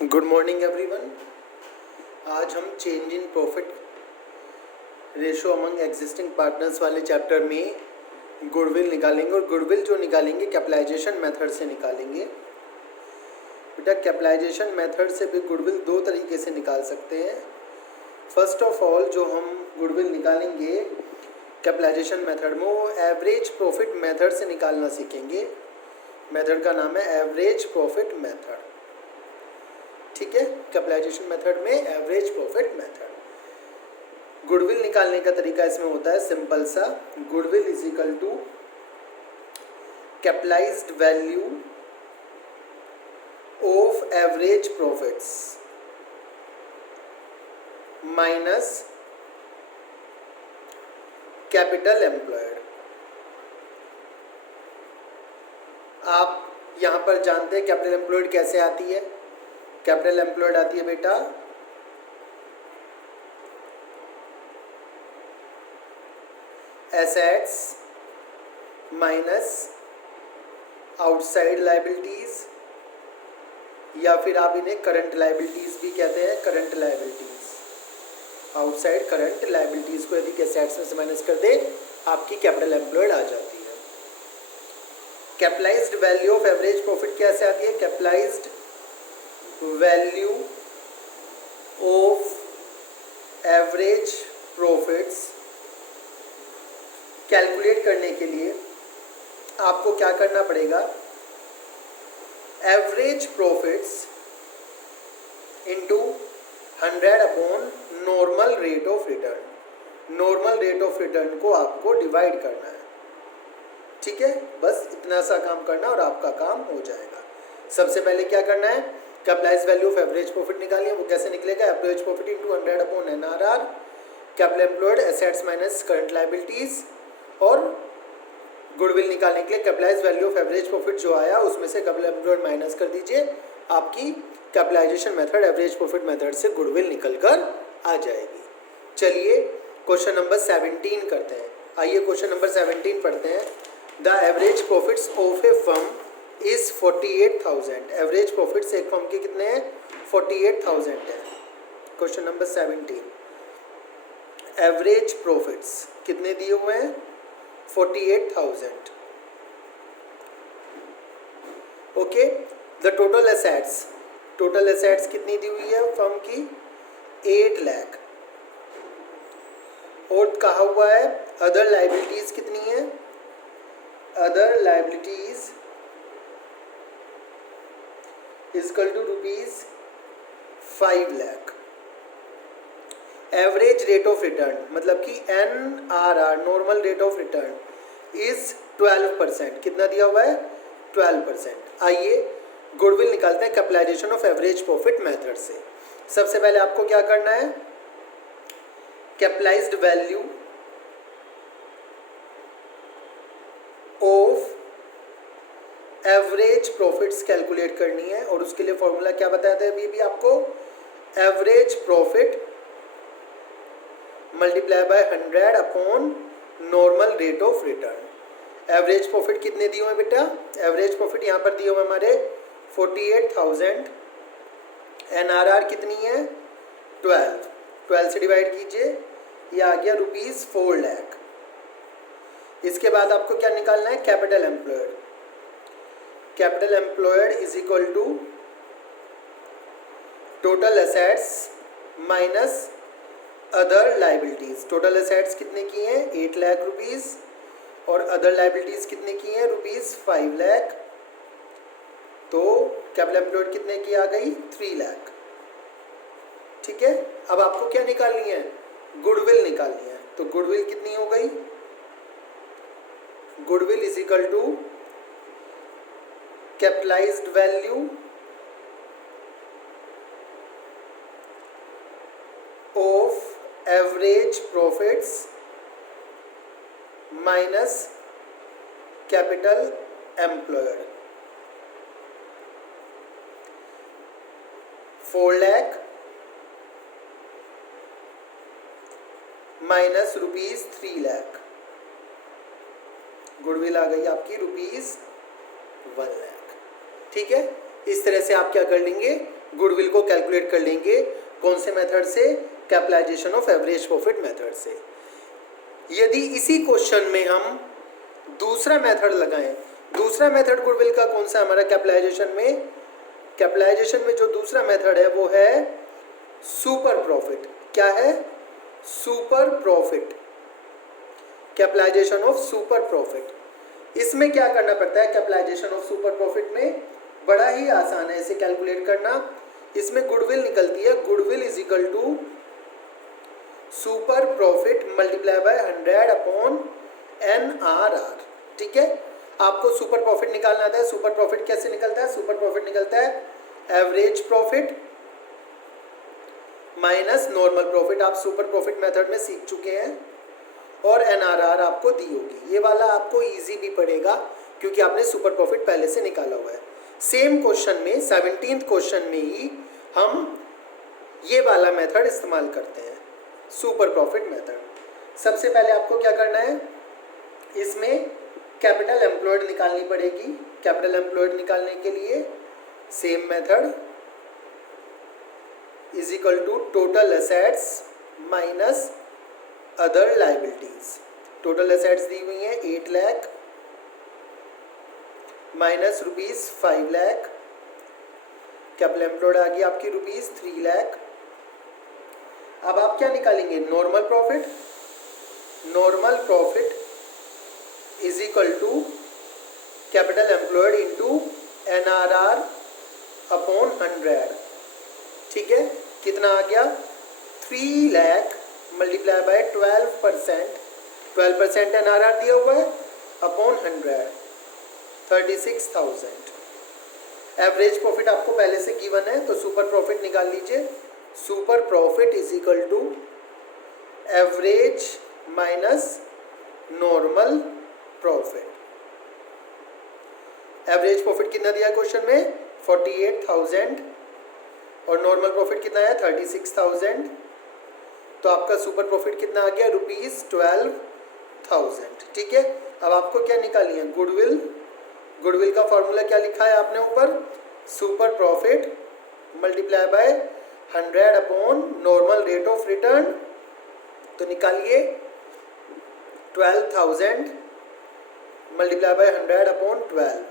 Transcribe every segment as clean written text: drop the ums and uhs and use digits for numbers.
Good morning everyone. आज हम change in profit ratio among existing partners वाले chapter में गुडविल निकालेंगे और गुडविल जो निकालेंगे कैपिटलाइजेशन मेथड से निकालेंगे। बेटा कैपिटलाइजेशन मेथड से भी गुडविल दो तरीके से निकाल सकते हैं। फर्स्ट ऑफ ऑल जो हम गुडविल निकालेंगे कैपिटलाइजेशन मेथड में वो एवरेज प्रॉफिट मेथड से निकालना सीखेंगे। मेथड का नाम है एवरेज प्रॉफिट मेथड। ठीक है, कैपिटलाइजेशन मेथड में एवरेज प्रॉफिट मेथड। गुडविल निकालने का तरीका इसमें होता है सिंपल सा, goodwill is equal to capitalized value of average profits minus capital employed. आप यहां पर जानते हैं कैपिटल एम्प्लॉयड कैसे आती है। कैपिटल एम्प्लॉयड आती है बेटा एसेट्स माइनस आउटसाइड लायबिलिटीज, या फिर आप इन्हें करंट लायबिलिटीज भी कहते हैं। Current liabilities, outside current liabilities को यदि एसेट्स में से माइनस कर दे आपकी कैपिटल एम्प्लॉयड आ जाती है। Capitalized value of average profit कैसे आती है। Capitalized value of average profits calculate करने के लिए आपको क्या करना पड़ेगा, average profits into 100 upon normal rate of return. Normal rate of return को आपको डिवाइड करना है। ठीक है, बस इतना सा काम करना और आपका काम हो जाएगा। सबसे पहले क्या करना है, capitalize value of average profit निकालिए। वो कैसे निकलेगा, average profit into 100 upon NRR, capital employed assets minus current liabilities. और गुडविल निकालने के लिए capitalize value of average profit जो आया उसमें से कैपिटल एम्प्लॉयड माइनस कर दीजिए। आपकी capitalization method average profit method से गुडविल निकल कर आ जाएगी। चलिए क्वेश्चन नंबर 17 करते हैं। आइए क्वेश्चन नंबर 17 पढ़ते हैं। The average profits of A firm is 48,000। Average profits एक फर्म के कितने हैं, 48,000 है। क्वेश्चन नंबर 17, एवरेज प्रॉफिट्स कितने दिए हुए हैं, 48,000। Okay, the total assets, total assets कितनी दी हुई है फर्म की, 8 लाख। और कहा हुआ है अदर लायबिलिटीज कितनी है, other liabilities equal to ₹5 lakh. Average rate of return मतलब कि NRR normal rate of return is 12%। कितना दिया हुआ है, 12%। आइए गुडविल निकालते हैं capitalization of average profit method से। सबसे पहले आपको क्या करना है, capitalized value of average profits calculate करनी है। और उसके लिए फॉर्मूला क्या बताया था अभी भी आपको, average profit multiply by 100 upon normal rate of return. Average profit कितने दिए हुए बेटा, एवरेज प्रॉफिट यहाँ पर दिए हुए हमारे 48,000। NRR कितनी है, 12 से डिवाइड कीजिए, ये आ गया ₹4 लाख। इसके बाद आपको क्या निकालना है, capital employed. Capital employed is equal to total assets minus other liabilities. Total assets कितने की हैं, 8 लाख रुपीस, और अदर लायबिलिटीज कितने की हैं, ₹5 लाख। तो कैपिटल एम्प्लॉयड कितने की आ गई, 3 लाख। ठीक है, अब आपको क्या निकालनी है, गुडविल निकालनी है। तो गुडविल कितनी हो गई, goodwill is equal to capitalized value of average profits minus capital employed. 4 lakh minus ₹3 lakh. Goodwill आ गई आपकी ₹1 लाख। ठीक है, इस तरह से आप क्या कर लेंगे, गुडविल को कैलकुलेट कर लेंगे कौन से मेथड से, capitalization of average profit method से। यदि इसी क्वेश्चन में हम दूसरा मेथड लगाएं, दूसरा मेथड गुडविल का कौन सा हमारा कैपिटलाइजेशन में, कैपिटलाइजेशन में जो दूसरा मेथड है वो है सुपर प्रॉफिट। क्या है? Super profit, capitalization of super profit. इसमें क्या करना पड़ता है कैपिटलाइजेशन ऑफ सुपर प्रॉफिट में? बड़ा ही आसान है इसे कैलकुलेट करना। इसमें गुडविल निकलती है, goodwill is equal to super profit multiply by 100 upon NRR। ठीक है, आपको सुपर प्रॉफिट निकालना आता है। सुपर प्रॉफिट कैसे निकलता है? सुपर प्रॉफिट निकलता है average profit minus normal profit. आप सुपर प्रॉफिट मेथड में सीख चुके हैं, और NRR आपको दी होगी। ये वाला आपको इजी भी पड़ेगा क्योंकि आपने सुपर प्रॉफिट पहले से निकाला हुआ है। सेम क्वेश्चन में 17th क्वेश्चन में ही हम ये वाला मेथड इस्तेमाल करते हैं, सुपर प्रॉफिट मेथड। सबसे पहले आपको क्या करना है, इसमें कैपिटल एम्प्लॉयड निकालनी पड़ेगी। कैपिटल एम्प्लॉयड निकालने के लिए same method is equal to total assets minus other liabilities. Total assets दी हुई हैं 8 lakh minus rupees 5 lakh. Capital employed आ गई आपकी रुपीज 3 लाख। अब आप क्या निकालेंगे? Normal profit. Normal profit is equal to capital employed into NRR upon 100। ठीक है, कितना आ गया? 3 लाख मल्टीप्लाई बाय 12%, 12% NRR दिया हुआ है अपॉन 100, 36,000। एवरेज प्रॉफिट आपको पहले से गिवन है तो सुपर प्रॉफिट निकाल लीजिए। Super profit is equal to average minus normal profit. Average profit कितना दिया क्वेश्चन में? 48,000 और नॉर्मल प्रॉफिट कितना है? 36,000। तो आपका सुपर प्रॉफिट कितना आ गया? रुपीज 12,000। ठीक है, अब आपको क्या निकालनी है? गुडविल। गुडविल का फॉर्मूला क्या लिखा है आपने ऊपर? Super profit multiply by 100 upon normal rate of return. तो निकालिए 12,000 मल्टीप्लाई बाय 100 अपॉन 12,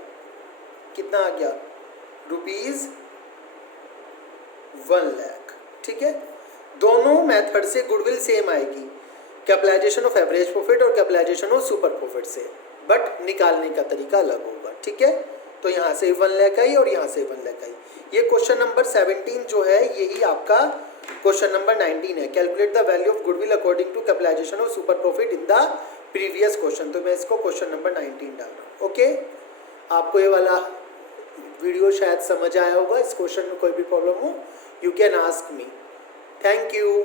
कितना आ गया? रुपीज 1 लाख। ठीक है, दोनों मेथड से गुडविल सेम आएगी, कैपिटलाइजेशन ऑफ एवरेज प्रॉफिट और कैपिटलाइजेशन ऑफ सुपर प्रॉफिट से, बट निकालने का तरीका अलग होगा। ठीक है, तो यहाँ से 1 लाख आई और यहाँ से 1 लाख आई। ये क्वेश्चन नंबर 17 जो है यही आपका क्वेश्चन नंबर 19 है। Calculate the value of goodwill according to capitalization of super profit in the previous question. तो मैं इसको क्वेश्चन नंबर 19 डाल रहा हूँ। ओके, आपको ये वाला वीडियो शायद समझ आया होगा। इस क्वेश्चन में कोई भी प्रॉब्लम हो, you can ask me. Thank you.